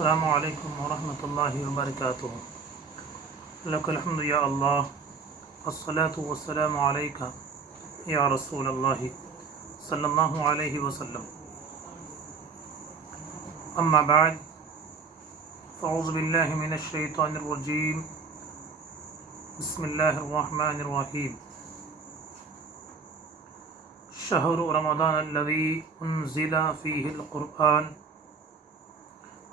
السلام علیکم ورحمۃ اللہ وبرکاتہ۔ لک الحمد یا اللہ، الصلاۃ والسلام علیک یا رسول اللہ صلی اللہ علیہ وسلم۔ اما بعد فاعوذ باللہ من الشیطان الرجیم، بسم اللہ الرحمن الرحیم۔ شہر رمضان الذی انزل فیہ القرآن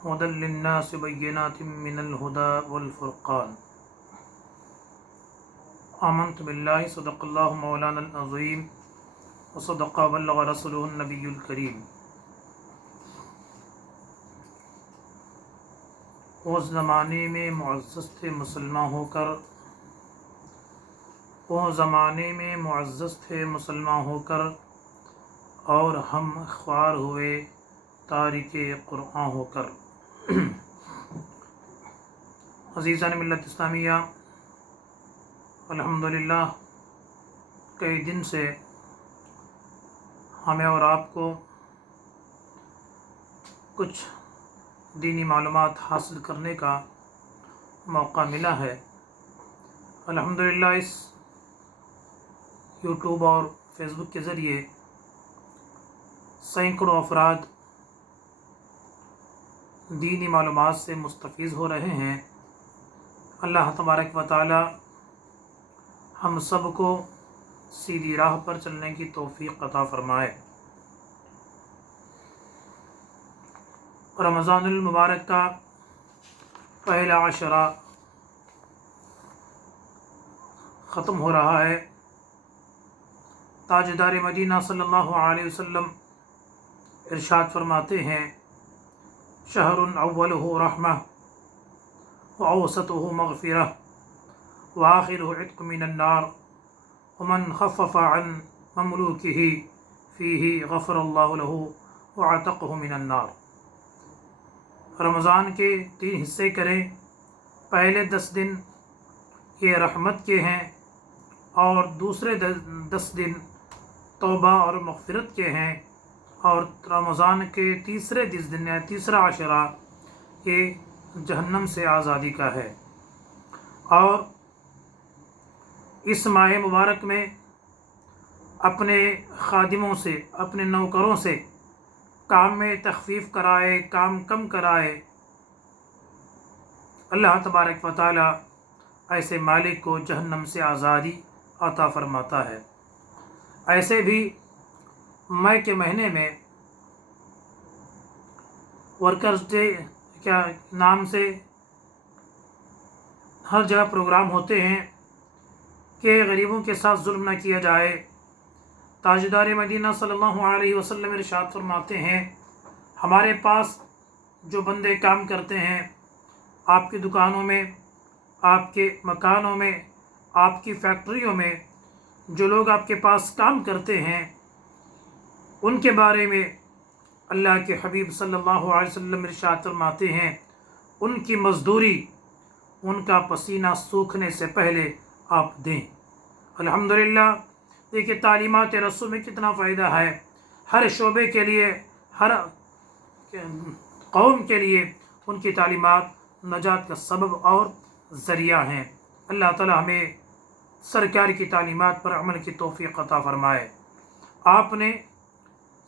هدى للناس بینات من الهدى والفرقان۔ آمنت باللہ، صدق اللہ مولانا العظیم، وصدق بلغ رسولہ النبی الکریم۔ اس زمانے میں معزز تھے مسلمان ہو کر، وہ زمانے میں معزز تھے مسلمان ہو کر، اور ہم خوار ہوئے تارک قرآن ہو کر۔ عزیزان ملت اسلامیہ، الحمدللہ کئی دن سے ہمیں اور آپ کو کچھ دینی معلومات حاصل کرنے کا موقع ملا ہے۔ الحمدللہ اس یوٹیوب اور فیس بک کے ذریعے سینکڑوں افراد دینی معلومات سے مستفیض ہو رہے ہیں۔ اللہ تبارک و تعالی ہم سب کو سیدھی راہ پر چلنے کی توفیق عطا فرمائے۔ رمضان المبارک کا پہلا عشرہ ختم ہو رہا ہے۔ تاجدار مدینہ صلی اللہ علیہ وسلم ارشاد فرماتے ہیں، شہر اولہ رحمہ وأوسطه مغفرة وآخره عتق من النار ومن خفف عن مملوكه فيه غفر الله له وعتقه من النار۔ رمضان کے 3 حصے کریں۔ پہلے 10 دن یہ رحمت کے ہیں، اور دوسرے 10 دن توبہ اور مغفرت کے ہیں، اور رمضان کے تیسرے 10 دن یا تیسرا عشرہ یہ جہنم سے آزادی کا ہے۔ اور اس ماہ مبارک میں اپنے خادموں سے، اپنے نوکروں سے کام میں تخفیف کرائے، کام کم کرائے۔ اللہ تبارک و تعالی ایسے مالک کو جہنم سے آزادی عطا فرماتا ہے۔ ایسے بھی مئی کے مہینے میں ورکرز ڈے کیا نام سے ہر جگہ پروگرام ہوتے ہیں کہ غریبوں کے ساتھ ظلم نہ کیا جائے۔ تاجدار مدینہ صلی اللہ علیہ وسلم ارشاد فرماتے ہیں، ہمارے پاس جو بندے کام کرتے ہیں، آپ کی دکانوں میں، آپ کے مکانوں میں، آپ کی فیکٹریوں میں جو لوگ آپ کے پاس کام کرتے ہیں، ان کے بارے میں اللہ کے حبیب صلی اللہ علیہ وسلم ارشاد فرماتے ہیں، ان کی مزدوری ان کا پسینہ سوکھنے سے پہلے آپ دیں۔ الحمدللہ دیکھیے تعلیمات رسول میں کتنا فائدہ ہے۔ ہر شعبے کے لیے، ہر قوم کے لیے ان کی تعلیمات نجات کا سبب اور ذریعہ ہیں۔ اللہ تعالی ہمیں سرکار کی تعلیمات پر عمل کی توفیق عطا فرمائے۔ آپ نے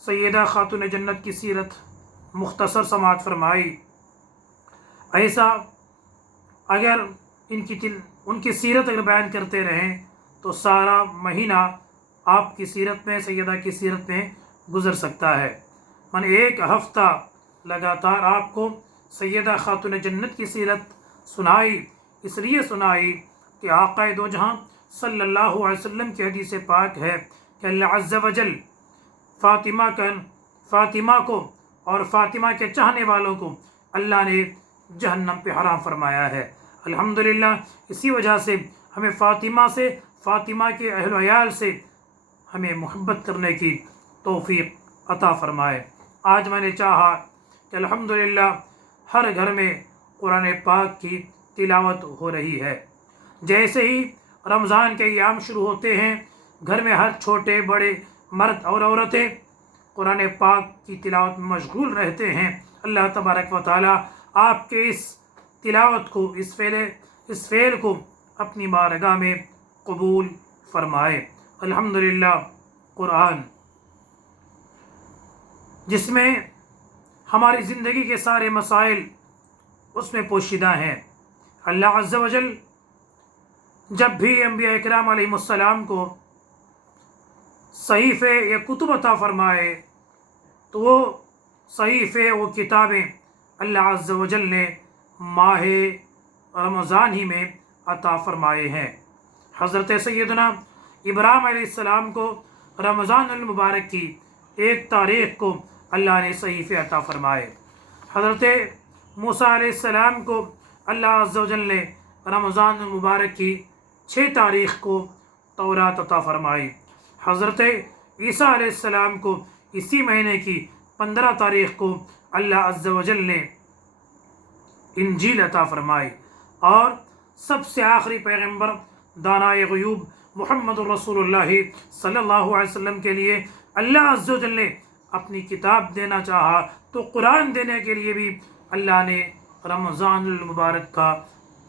سیدہ خاتون جنت کی سیرت مختصر سماعت فرمائی۔ ایسا اگر ان کی سیرت اگر بیان کرتے رہیں تو سارا مہینہ آپ کی سیرت میں، سیدہ کی سیرت میں گزر سکتا ہے۔ میں نے ایک ہفتہ لگاتار آپ کو سیدہ خاتون جنت کی سیرت سنائی، اس لیے سنائی کہ آقا دو جہاں صلی اللہ علیہ وسلم کی حدیث پاک ہے کہ اللہ عز و جل فاطمہ کو اور فاطمہ کے چاہنے والوں کو اللہ نے جہنم پہ حرام فرمایا ہے۔ الحمدللہ اسی وجہ سے ہمیں فاطمہ سے، فاطمہ کے اہل و عیال سے ہمیں محبت کرنے کی توفیق عطا فرمائے۔ آج میں نے چاہا کہ الحمدللہ ہر گھر میں قرآن پاک کی تلاوت ہو رہی ہے۔ جیسے ہی رمضان کے ایام شروع ہوتے ہیں، گھر میں ہر چھوٹے بڑے مرد اور عورتیں قرآن پاک کی تلاوت میں مشغول رہتے ہیں۔ اللہ تبارک و تعالی آپ کے اس تلاوت کو، اس فعل کو اپنی بارگاہ میں قبول فرمائے۔ الحمدللہ قرآن جس میں ہماری زندگی کے سارے مسائل اس میں پوشیدہ ہیں۔ اللہ عز و جل جب بھی انبیاء اکرام علیہ السلام کو صحیفے یا کتب عطا فرمائے تو وہ صحیفے، وہ کتابیں اللہ عز و جل نے ماہ رمضان ہی میں عطا فرمائے ہیں۔ حضرت سیدنا ابراہیم علیہ السلام کو رمضان المبارک کی 1 تاریخ کو اللہ نے صحیفے عطا فرمائے۔ حضرت موسیٰ علیہ السلام کو اللہ عز و جل نے رمضان المبارک کی 6 تاریخ کو تورات عطا فرمائی۔ حضرت عیسیٰ علیہ السلام کو اسی مہینے کی 15 تاریخ کو اللہ عز و جل نے انجیل عطا فرمائی، اور سب سے آخری پیغمبر دانائے غیوب محمد الرسول اللہ صلی اللہ علیہ وسلم کے لیے اللہ عز و جل نے اپنی کتاب دینا چاہا تو قرآن دینے کے لیے بھی اللہ نے رمضان المبارک کا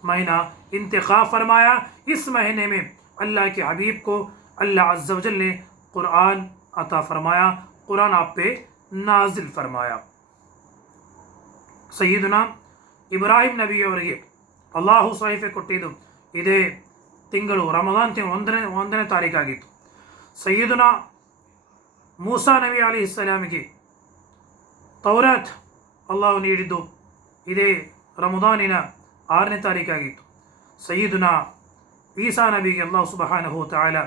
مہینہ انتخاب فرمایا۔ اس مہینے میں اللہ کے حبیب کو اللہ عز و جل نے قرآن عطا فرمایا، قرآن آپ پہ نازل فرمایا۔ ಸಯ್ಯಿದುನಾ ಇಬ್ರಾಹಿಂ ನಬಿಯವರಿಗೆ ಅಲ್ಲಾಹು ಸಹಿಫೆ ಕೊಟ್ಟಿದ್ದು ಇದೇ ತಿಂಗಳು ರಮದಾನ್ ತಿಂಗಳು 1ನೇ ತಾರೀಕಾಗಿತ್ತು। ಸಯ್ಯಿದುನಾ ಮೂಸಾ ನಬಿ ಅಲೈಹಿಸ್ಸಲಾಮಿಗೆ ತೌರಾತ್ ಅಲ್ಲಾಹು ನೀಡಿದ್ದು ಇದೇ ರಮದಾನಿನ 6ನೇ ತಾರೀಕಾಗಿತ್ತು। ಸಯ್ಯಿದುನಾ ಈಸಾ ನಬಿಗೆ ಅಲ್ಲಾಹು ಸುಬ್ಹಾನಹು ವ ತಆಲಾ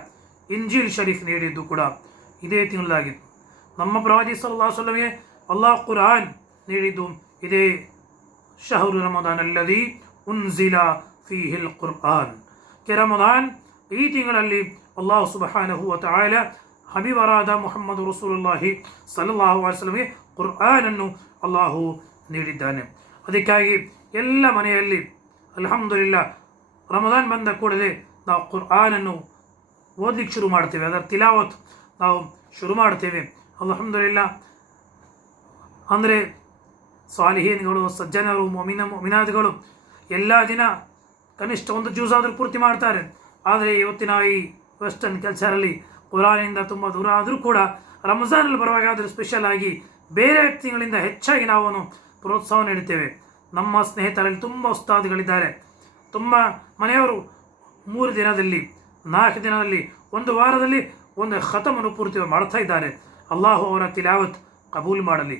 ಇಂಜೀಲ್ ಶರೀಫ್ ನೀಡಿದ್ದು ಕೂಡ ಇದೇ ತಿಂಗಳಾಗಿತ್ತು। ನಮ್ಮ ಪ್ರವಾದಿ ಸಲ್ಲಲ್ಲಾಹು ಅಲೈಹಿ ವಸಲ್ಲಂಗೆ ಅಲ್ಲಾಹ್ ಕುರಾನ್ ನೀಡಿದ್ದು ಇದೇ ಶಹರು ರಮದಾನ್ ಅಲ್ಲದಿ ಉನ್ಜಿಲ ಫೀಹಿಲ್ ಕುರ್ಆನ್ ಕೆ ರಮದಾನ್ ಈ ತಿಂಗಳಲ್ಲಿ ಅಲ್ಲಾಹು ಸುಬ್ಹಾನಹು ವ ತಆಲಾ ಹಬೀಬರಾದ ಮುಹಮ್ಮದ್ ರಸೂಲುಲ್ಲಾಹಿ ಸಲ್ಲಲ್ಲಾಹು ಅಲೈಹಿ ವಸಲ್ಲಂಗೆ ಕುರ್ಆನನ್ನು ಅಲ್ಲಾಹು ನೀಡಿದ್ದಾನೆ। ಅದಕ್ಕಾಗಿ ಎಲ್ಲ ಮನೆಯಲ್ಲಿ ಅಲ್ಹಮ್ದುಲಿಲ್ಲಾ ರಮದಾನ್ ಬಂದ ಕೂಡಲೇ ನಾವು ಕುರ್ಆನನ್ನು ಓದಲಿಕ್ಕೆ ಶುರು ಮಾಡ್ತೇವೆ, ಅದರ ತಿಲಾವತ್ ನಾವು ಶುರು ಮಾಡ್ತೇವೆ। ಅಲ್ಹಮ್ದುಲಿಲ್ಲಾ ಅಂದರೆ ಸಾಲಿಹೀನ್ಗಳು, ಸಜ್ಜನರು, ಮುಮಿನಾತ್ಗಳು ಎಲ್ಲ ದಿನ ಕನಿಷ್ಠ 1 ಜ್ಯೂಸಾದರೂ ಪೂರ್ತಿ ಮಾಡ್ತಾರೆ। ಆದರೆ ಇವತ್ತಿನ ಈ ವೆಸ್ಟರ್ನ್ ಕಲ್ಚರಲ್ಲಿ ಕುರಾನಿಂದ ತುಂಬ ದೂರ ಆದರೂ ಕೂಡ ರಂಜಾನಲ್ಲಿ ಬರುವಾಗ ಅದರ ಸ್ಪೆಷಲ್ ಆಗಿ ಬೇರೆ ತಿಂಗಳಿಂದ ಹೆಚ್ಚಾಗಿ ನಾವು ಪ್ರೋತ್ಸಾಹ ನೀಡುತ್ತೇವೆ। ನಮ್ಮ ಸ್ನೇಹಿತರಲ್ಲಿ ತುಂಬ ಉಸ್ತಾದ್ಗಳಿದ್ದಾರೆ, ತುಂಬ ಮನೆಯವರು 3 ದಿನದಲ್ಲಿ 4 ದಿನದಲ್ಲಿ 1 ವಾರದಲ್ಲಿ 1 ಖತಮನ್ನು ಪೂರ್ತಿ ಮಾಡ್ತಾ ಇದ್ದಾರೆ। ಅಲ್ಲಾಹು ಅವರ ತಿಲಾವತ್ ಕಬೂಲ್ ಮಾಡಲಿ।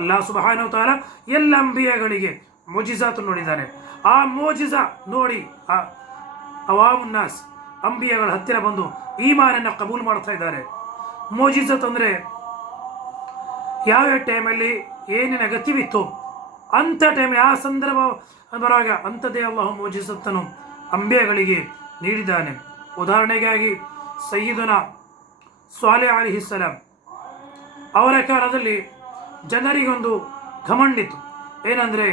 ಅಲ್ಲಾಹ್ ಸುಬ್ಹಾನಹು ವ ತಆಲಾ ಎಲ್ಲ ಅಂಬಿಯಾಗಳಿಗೆ ಮುಜಿಜಾತ್ ನೋಡಿದ್ದಾನೆ. ಆ ಮೋಜಿಜಾ ನೋಡಿ ಅವಾಮುನ್ನಾಸ್ ಅಂಬಿಯಾಗಳ ಹತ್ತಿರ ಬಂದು ಈಮಾನನ್ನು ಕಬೂಲ್ ಮಾಡ್ತಾ ಇದ್ದಾರೆ. ಮೋಜಿಜತ್ ಅಂದರೆ ಯಾವ್ಯಾವ ಟೈಮಲ್ಲಿ ಏನೇನು ಅಗತ್ಯವಿತ್ತು ಅಂಥ ಟೈಮಲ್ಲಿ ಆ ಸಂದರ್ಭ ಬರುವಾಗ ಅಂಥದ್ದೇ ಅಲ್ಲಾಹ್ ಮೋಜಿಜತ್ತನ್ನು ಅಂಬಿಯಾಗಳಿಗೆ ನೀಡಿದ್ದಾನೆ. ಉದಾಹರಣೆಗಾಗಿ ಸಯ್ಯಿದುನಾ ಸ್ವಾಲಿಹ್ ಅಲೈಹಿಸ್ಸಲಾಂ ಅವರ ಕಾಲದಲ್ಲಿ ಜನರಿಗೊಂದು ಘಮಂಡಿತ್ತು. ಏನಂದರೆ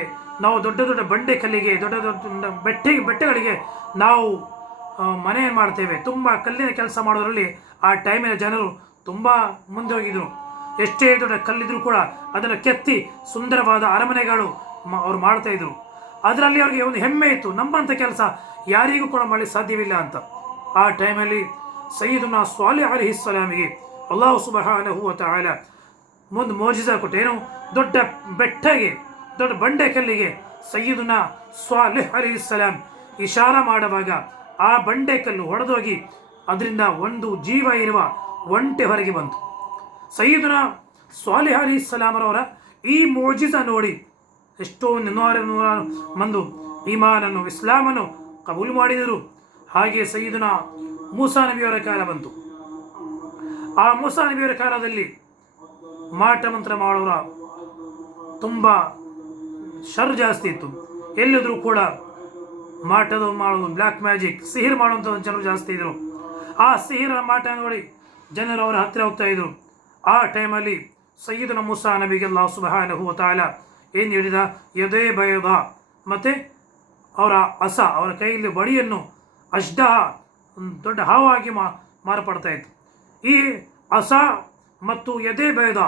ನಾವು ದೊಡ್ಡ ದೊಡ್ಡ ಬಂಡೆ ಕಲ್ಲಿಗೆ, ದೊಡ್ಡ ದೊಡ್ಡ ಬೆಟ್ಟಗಳಿಗೆ ನಾವು ಮನೆ ಮಾಡ್ತೇವೆ. ತುಂಬ ಕಲ್ಲಿನ ಕೆಲಸ ಮಾಡೋದ್ರಲ್ಲಿ ಆ ಟೈಮಿನ ಜನರು ತುಂಬ ಮುಂದೆ ಹೋಗಿದ್ರು. ಎಷ್ಟೇ ದೊಡ್ಡ ಕಲ್ಲಿದ್ರೂ ಕೂಡ ಅದನ್ನು ಕೆತ್ತಿ ಸುಂದರವಾದ ಅರಮನೆಗಳು ಅವ್ರು ಮಾಡ್ತಾಯಿದ್ರು. ಅದರಲ್ಲಿ ಅವ್ರಿಗೆ ಒಂದು ಹೆಮ್ಮೆ ಇತ್ತು, ನಮ್ಮಂಥ ಕೆಲಸ ಯಾರಿಗೂ ಕೂಡ ಮಾಡಲಿಕ್ಕೆ ಸಾಧ್ಯವಿಲ್ಲ ಅಂತ. ಆ ಟೈಮಲ್ಲಿ ಸಯ್ಯಿದುನಾ ಸ್ವಾಲಿಹ್ ಅಲೈಹಿಸ್ಸಲಾಮಿಗೆ ಅಲ್ಲಾಹ್ ಸುಬ್ಹಾನಹು ವ ತಆಲಾ ಮುಂದೆ ಮೋಜಿಜಾ ಕೊಟ್ಟು, ಏನು ದೊಡ್ಡ ಬೆಟ್ಟಗೆ, ದೊಡ್ಡ ಬಂಡೆ ಕಲ್ಲಿಗೆ ಸಯ್ಯಿದುನಾ ಸ್ವಾಲಿಹ್ ಅಲೈಹಿಸ್ಸಲಾಂ ಇಶಾರ ಮಾಡುವಾಗ ಆ ಬಂಡೆ ಕಲ್ಲು ಹೊಡೆದೋಗಿ ಅದರಿಂದ ಒಂದು ಜೀವ ಇರುವ ಒಂಟೆ ಹೊರಗೆ ಬಂತು. ಸಯ್ಯಿದುನಾ ಸ್ವಾಲಿಹ್ ಅಲೈಹಿಸ್ಸಲಾಮರವರ ಈ ಮೋಜಿಜಾ ನೋಡಿ ಎಷ್ಟೋ ನೂರಾರು ಮಂದು ಈಮಾನನ್ನು, ಇಸ್ಲಾಮನ್ನು ಕಬೂಲ್ ಮಾಡಿದರು. ಹಾಗೆ ಸಯ್ಯಿದುನಾ ಮೂಸಾ ನಬಿಯವರ ಕಾಲ ಬಂತು. ಆ ಮೂಸಾ ನಬಿಯವರ ಕಾಲದಲ್ಲಿ ಮಾಟ ಮಂತ್ರ ಮಾಡೋರ ತುಂಬ ಶರ್ ಜಾಸ್ತಿ ಇತ್ತು. ಎಲ್ಲಿದ್ರೂ ಕೂಡ ಮಾಟದ ಮಾಡೋದು, ಬ್ಲ್ಯಾಕ್ ಮ್ಯಾಜಿಕ್, ಸಿಹಿರ್ ಮಾಡುವಂಥ ಜನರು ಜಾಸ್ತಿ ಇದ್ದರು. ಆ ಸಿಹಿರ ಮಾಟ ನೋಡಿ ಜನರು ಅವರ ಹತ್ತಿರ ಹೋಗ್ತಾ ಇದ್ರು. ಆ ಟೈಮಲ್ಲಿ ಸಯ್ಯಿದುನಾ ಮೂಸಾ ನಬಿಗೆ ಅಲ್ಲಾಹ್ ಸುಬ್ಹಾನಹು ವ ತಆಲಾ ಏನು ಹೇಳಿದ, ಯದೇ ಬಯದ, ಮತ್ತು ಅವರ ಅವರ ಕೈಯಲ್ಲಿ ಬಡಿಯನ್ನು ಅಜ್ಡಹ ದೊಡ್ಡ ಹಾವಾಗಿ ಮಾರ್ಪಡ್ತಾ ಇತ್ತು. ಈ ಮತ್ತು ಯದೇ ಬಯದ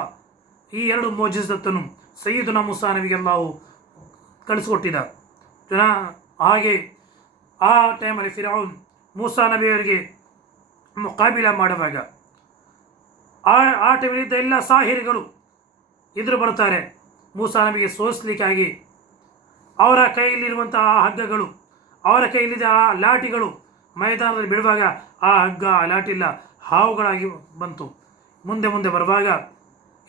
ಈ ಎರಡು ಮೋಜಿಜತ್ತನ್ನು ಸಯ್ಯಿದುನಾ ಮೂಸಾ ನಬಿಗೆ ಅಲ್ಲಾಹು ಕಳಿಸಿಕೊಟ್ಟಿದ್ದ. ಹಾಗೆ ಆ ಟೈಮಲ್ಲಿ ಫಿರೌನ್ ಮೂಸಾ ನಬಿಯವರಿಗೆ ಮುಕಾಬಿಲ ಮಾಡುವಾಗ ಆ ಟೈಮಲ್ಲಿದ್ದ ಎಲ್ಲ ಸಾಹಿರಿಗಳು ಎದುರು ಬರ್ತಾರೆ. ಮೂಸಾ ನಬಿಗೆ ಸೋಲಿಸಲಿಕ್ಕಾಗಿ ಅವರ ಕೈಯಲ್ಲಿರುವಂತಹ ಹಗ್ಗಗಳು, ಅವರ ಕೈಯಲ್ಲಿದ್ದ ಆ ಲಾಠಿಗಳು ಮೈದಾನದಲ್ಲಿ ಬಿಡುವಾಗ ಆ ಹಗ್ಗ, ಆ ಲಾಠಿಲ್ಲ ಹಾವುಗಳಾಗಿ ಬಂತು. ಮುಂದೆ ಮುಂದೆ ಬರುವಾಗ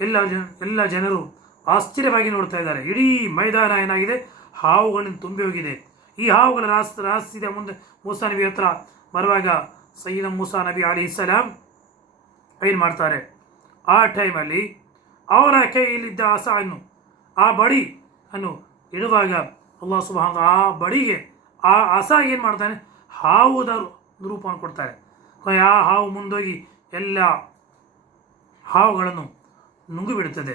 ಎಲ್ಲ ಜನರು ಆಶ್ಚರ್ಯವಾಗಿ ನೋಡ್ತಾ ಇದ್ದಾರೆ. ಇಡೀ ಮೈದಾನ ಏನಾಗಿದೆ, ಹಾವುಗಳಿಂದ ತುಂಬಿ ಹೋಗಿದೆ. ಈ ಹಾವುಗಳ ರಾಸಿದ ಮುಂದೆ ಮೂಸಾ ನಬಿ ಹತ್ರ ಬರುವಾಗ ಸಯ್ಯಿದುನಾ ಮೂಸಾ ನಬಿ ಅಲೈಹಿಸ್ಸಲಾಂ ಏನು ಮಾಡ್ತಾರೆ, ಆ ಟೈಮಲ್ಲಿ ಅವರ ಕೈಯಲ್ಲಿದ್ದ ಆ ಬಡಿ ಅನ್ನು ಇಡುವಾಗ ಅಲ್ಲಾಹ್ ಸುಬ್ಹಾನಹು ಆ ಬಡಿಗೆ ಆ ಏನು ಮಾಡ್ತಾನೆ, ಹಾವುದ ರೂಪವನ್ನು ಕೊಡ್ತಾರೆ. ಆ ಹಾವು ಮುಂದೋಗಿ ಎಲ್ಲ ಹಾವುಗಳನ್ನು ನುಂಗಿ ಬಿಡುತ್ತದೆ.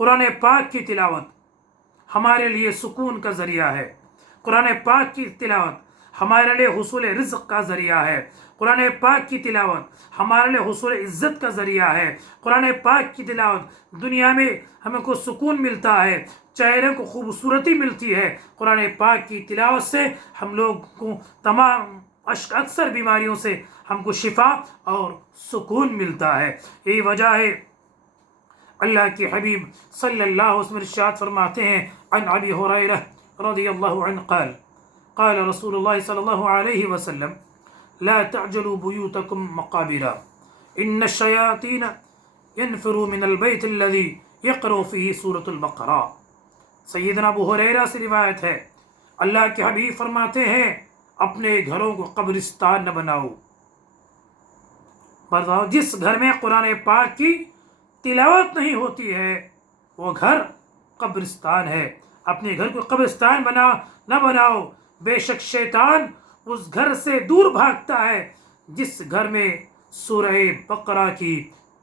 قرآن پاک کی تلاوت ہمارے لیے سکون کا ذریعہ ہے، قرآن پاک کی تلاوت ہمارے لیے حصول رزق کا ذریعہ ہے، قرآن پاک کی تلاوت ہمارے لیے حصول عزت کا ذریعہ ہے، قرآن پاک کی تلاوت دنیا میں ہمیں کو سکون ملتا ہے، چہرے کو خوبصورتی ملتی ہے۔ قرآن پاک کی تلاوت سے ہم لوگ کو تمام اکثر بیماریوں سے ہم کو شفا اور سکون ملتا ہے۔ یہی وجہ ہے اللہ کے حبیب صلی اللہ علیہ وسلم ارشاد فرماتے ہیں، عن ابی ہریرہ رضی اللہ عنہ قال قال رسول اللہ صلی اللہ علیہ وسلم لا تعجلوا بيوتكم مقابر ان الشياطين ينفروا من البيت الذي يقرأ فيه سورة البقرہ۔ سیدنا ابو ہریرہ سے روایت ہے، اللہ کے حبیب فرماتے ہیں اپنے گھروں کو قبرستان نہ بناؤ، بتاؤ جس گھر میں قرآن پاک کی تلاوت نہیں ہوتی ہے وہ گھر قبرستان ہے۔ اپنے گھر کو قبرستان نہ بناؤ، بے شک شیطان اس گھر سے دور بھاگتا ہے جس گھر میں سورہ بقرہ کی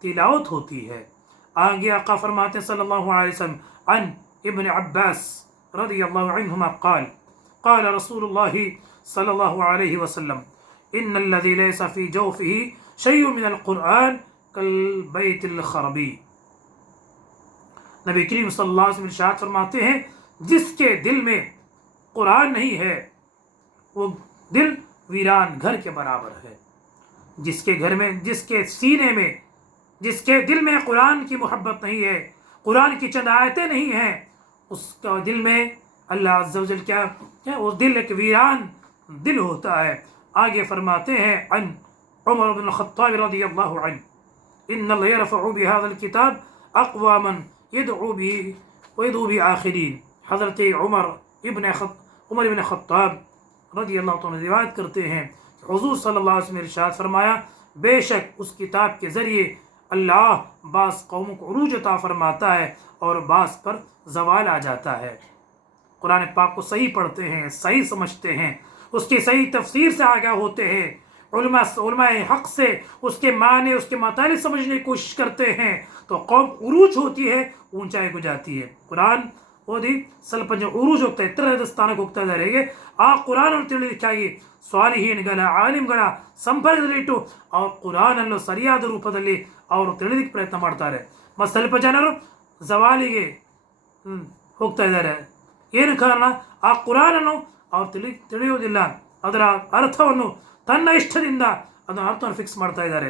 تلاوت ہوتی ہے۔ آگے آقا فرماتے ہیں صلی اللہ علیہ وسلم، عن ابن عباس رضی اللہ عنہما قال قال رسول اللہ صلی اللہ علیہ وسلم ان الذي ليس في جوفه شيء من القرآن كالبيت الخربی۔ نبی کریم صلی اللہ علیہ وسلم ارشاد فرماتے ہیں جس کے دل میں قرآن نہیں ہے وہ دل ویران گھر کے برابر ہے۔ جس کے گھر میں، جس کے سینے میں، جس کے دل میں قرآن کی محبت نہیں ہے، قرآن کی چند آیتیں نہیں ہیں، اس کا دل میں اللہ عز و جل کیا وہ دل ایک ویران دل ہوتا ہے۔ آگے فرماتے ہیں عن عمر بن الخطاب رضی اللہ عنہ ان اللہ یرفع بهذا الكتاب اقواما يدعو به آخرین۔ حضرت عمر ابن خطاب رضی اللہ عنہ روایت کرتے ہیں کہ حضور صلی اللہ علیہ وسلم نے ارشاد فرمایا بے شک اس کتاب کے ذریعے اللہ بعض قوموں کو عروج عطا فرماتا ہے اور بعض پر زوال آ جاتا ہے۔ قرآن پاک کو صحیح پڑھتے ہیں، صحیح سمجھتے ہیں، اس کی صحیح تفسیر سے آگاہ ہوتے ہیں، علماء حق سے اس کے معنی، اس کے مطالب سمجھنے کی کوشش کرتے ہیں تو قوم عروج ہوتی ہے، اونچائی کو جاتی ہے۔ قرآن ಓದಿ ಸ್ವಲ್ಪ ಉರೂಜ್ ಹೋಗ್ತಾ ಎತ್ತರದ ಸ್ಥಾನಕ್ಕೆ ಹೋಗ್ತಾ ಇದ್ದಾರೆ. ಹೇಗೆ ಆ ಕುರಾನನ್ನು ತಿಳಿಯಲಿಕ್ಕಾಗಿ ಸ್ವಾಲಿಹೀನ್ಗಳ ಆಲಿಮ್ಗಳ ಸಂಪರ್ಕದಲ್ಲಿಟ್ಟು ಅವ್ರ ಕುರಾನನ್ನು ಸರಿಯಾದ ರೂಪದಲ್ಲಿ ಅವರು ತಿಳಿಲಿಕ್ಕೆ ಪ್ರಯತ್ನ ಮಾಡ್ತಾರೆ. ಮತ್ತು ಸ್ವಲ್ಪ ಜನರು ಜವಾಲಿಗೆ ಹೋಗ್ತಾ ಇದ್ದಾರೆ. ಏನು ಕಾರಣ? ಆ ಕುರಾನನ್ನು ಅವ್ರು ತಿಳಿಯೋದಿಲ್ಲ, ಅದರ ಅರ್ಥವನ್ನು ತನ್ನ ಇಷ್ಟದಿಂದ ಅದರ ಅರ್ಥವನ್ನು ಫಿಕ್ಸ್ ಮಾಡ್ತಾ ಇದ್ದಾರೆ.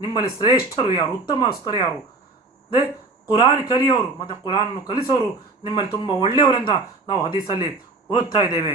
ನಿಮ್ಮಲ್ಲಿ ಶ್ರೇಷ್ಠರು ಯಾರು, ಉತ್ತಮಸ್ಥರು ಯಾರು? ಕುರಾನ್ ಕಲಿಯೋರು ಮತ್ತು ಕುರಾನ್ ಕಲಿಸೋರು ನಿಮ್ಮಲ್ಲಿ ತುಂಬ ಒಳ್ಳೆಯವರಿಂದ ನಾವು ಹದೀಸಲ್ಲಿ ಓದ್ತಾ ಇದ್ದೇವೆ.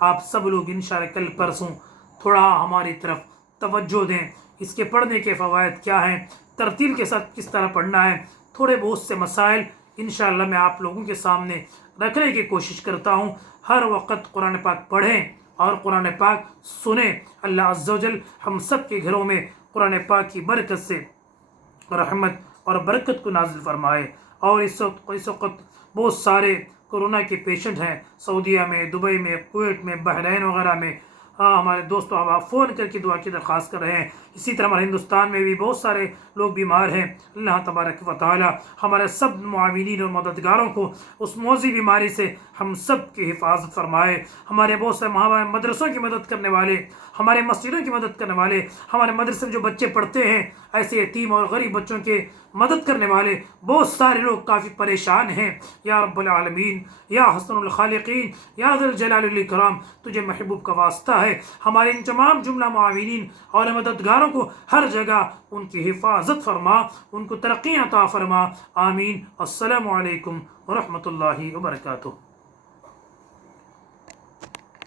آپ سب لوگ انشاءاللہ کل پرسوں تھوڑا ہماری طرف توجہ دیں، اس کے پڑھنے کے فوائد کیا ہیں، ترتیل کے ساتھ کس طرح پڑھنا ہے، تھوڑے بہت سے مسائل انشاءاللہ میں آپ لوگوں کے سامنے رکھنے کی کوشش کرتا ہوں۔ ہر وقت قرآن پاک پڑھیں اور قرآن پاک سنیں۔ اللہ عز و جل ہم سب کے گھروں میں قرآن پاک کی برکت سے رحمت اور برکت کو نازل فرمائے۔ اور اس وقت بہت سارے کورونا کے پیشنٹ ہیں سعودیہ میں، دبئی میں، کویت میں، بحرین وغیرہ میں۔ ہمارے دوستوں آپ فون کر کے دعا کی درخواست کر رہے ہیں۔ اسی طرح ہمارے ہندوستان میں بھی بہت سارے لوگ بیمار ہیں۔ اللہ تبارک و تعالی ہمارے سب معاونین اور مددگاروں کو اس موذی بیماری سے ہم سب کی حفاظت فرمائے۔ ہمارے بہت سے مدرسوں کی مدد کرنے والے، ہمارے مسجدوں کی مدد کرنے والے، ہمارے مدرسے میں جو بچے پڑھتے ہیں، ایسے یتیم اور غریب بچوں کے مدد کرنے والے بہت سارے لوگ کافی پریشان ہیں۔ یا رب العالمین، یا حسن الخالقین، یا ذی الجلال والاکرام، تجھے محبوب کا واسطہ ہے، ہمارے ان تمام جملہ معاونین اور مددگاروں کو ہر جگہ ان کی حفاظت فرما، ان کو ترقی عطا فرما، آمین۔ السلام علیکم ورحمۃ اللہ وبرکاتہ۔